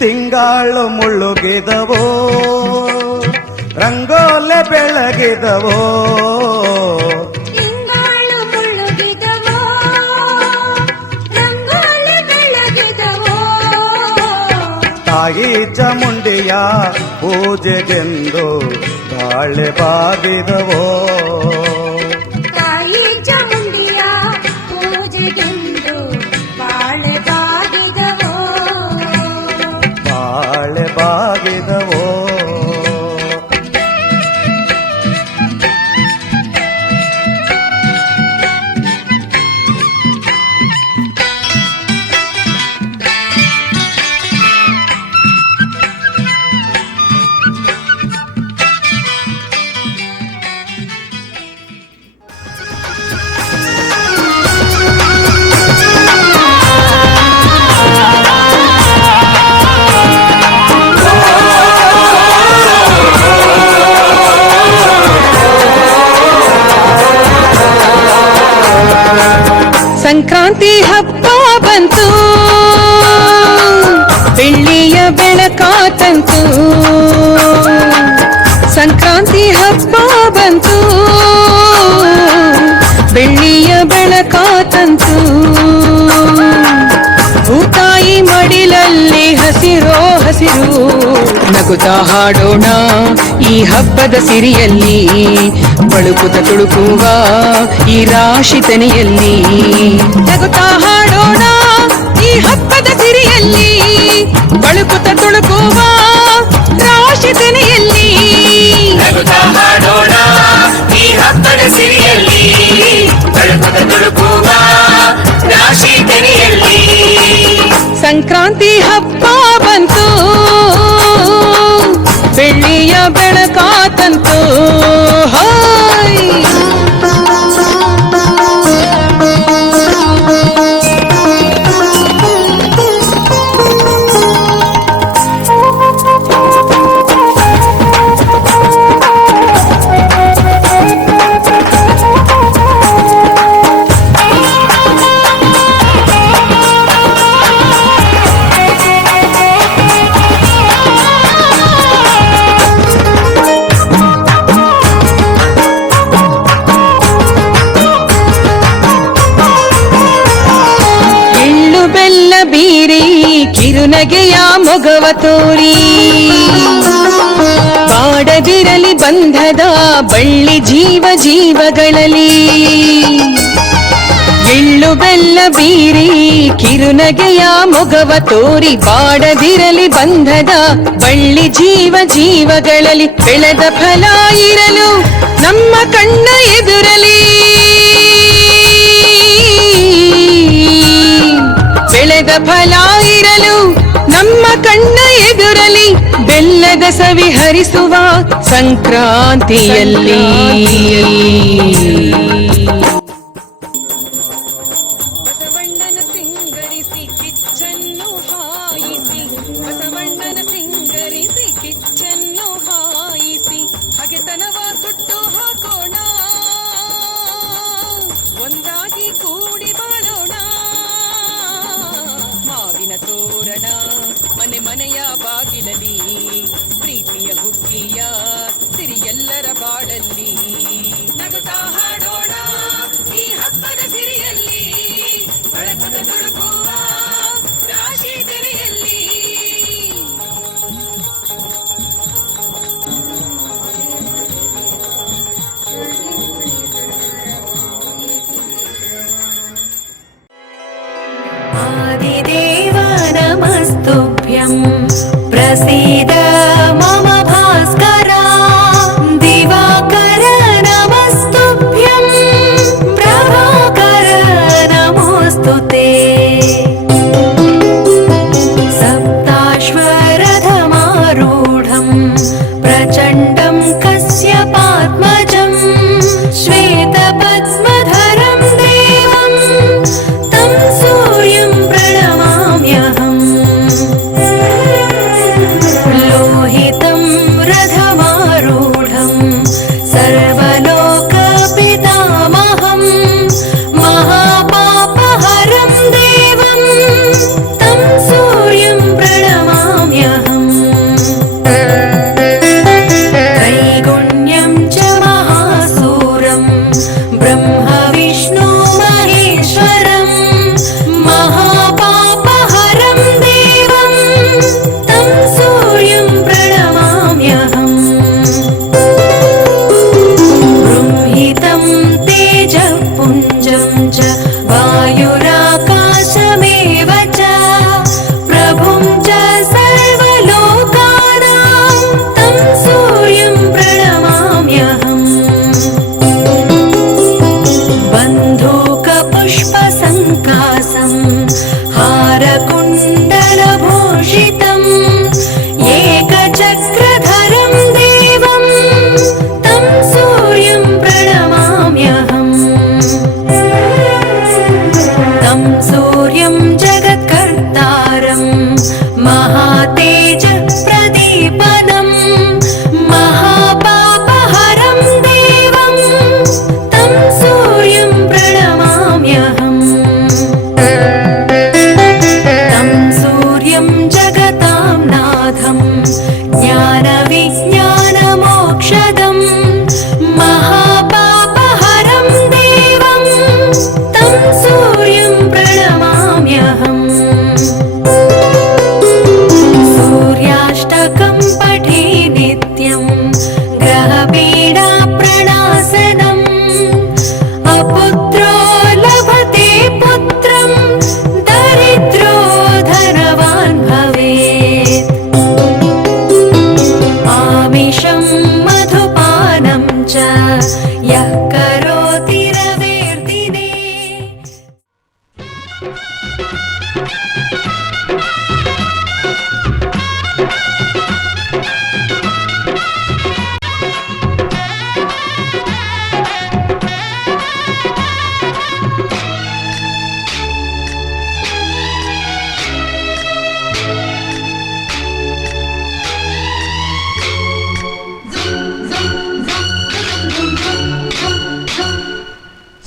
ತಿಂಗಾಳು ಮುಳ್ಳುಗಿದವೋ ರಂಗೋಲೆ ಬೆಳಗಿದವೋ ತಿಂಗಾಳು ಮುಳುಗಿದವೋ ರಂಗೋಲಿ ಬೆಳಗಿದವೋ ತಾಯಿ ಚಾಮುಂಡಿಯ ಪೂಜೆಗೆಂದು ಬಾಳೆ ಬಾಗಿದವೋ ಸಂಕ್ರಾಂತಿ ಹಬ್ಬ ಬಂತು. ಬೆಳ್ಳಿಯ ಬೆಳಕಾತಂತು ಸಂಕ್ರಾಂತಿ ಹಬ್ಬ ಬಂತು. ಹಸಿರೋ ನಗುತ್ತಾ ಹಾಡೋಣ ಈ ಹಬ್ಬದ ಸಿರಿಯಲ್ಲಿ. ಬಳುಕುತ ತುಳುಕುವ ಈ ರಾಶಿ ತೆನೆಯಲ್ಲಿ. ನಗುತ್ತಾ ಹಾಡೋಣ ಈ ಹಬ್ಬದ ಸಿರಿಯಲ್ಲಿ. ಬಳುಕುತ ತುಳುಕುವ ರಾಶಿ ತೆನೆಯಲ್ಲಿ. ನಗುತ್ತಾ ಹಾಡೋಣ ಈ ಹಬ್ಬದ ಸಿರಿಯಲ್ಲಿ. ಬಳುಕುತ ತುಳುಕುವ ರಾಶಿ ತೆನೆಯಲ್ಲಿ. ಸಂಕ್ರಾಂತಿ ಹಬ್ಬ ಕಿರುನಗೆಯ ಮೊಗವ ತೋರಿ? ಬಾಡದಿರಲಿ ಬಂಧದ ಬಳ್ಳಿ ಜೀವ ಜೀವಗಳಲ್ಲಿ. ಎಳ್ಳು ಬೆಲ್ಲ ಬೀರಿ ಕಿರುನಗೆಯ ಮೊಗವ ತೋರಿ? ಬಾಡದಿರಲಿ ಬಂಧದ ಬಳ್ಳಿ ಜೀವ ಜೀವಗಳಲ್ಲಿ ಬೆಳೆದ ಫಲ ಇರಲು ನಮ್ಮ ಕಣ್ಣ ಎದುರಲಿ. ಬೆಳೆದ ಫಲ ಇರಲು ನಮ್ಮ ಕಣ್ಣ ಎದುರಲಿ ಬೆಲ್ಲದ ಸವಿ ಹರಿಸುವ ಸಂಕ್ರಾಂತಿಯಲ್ಲಿ.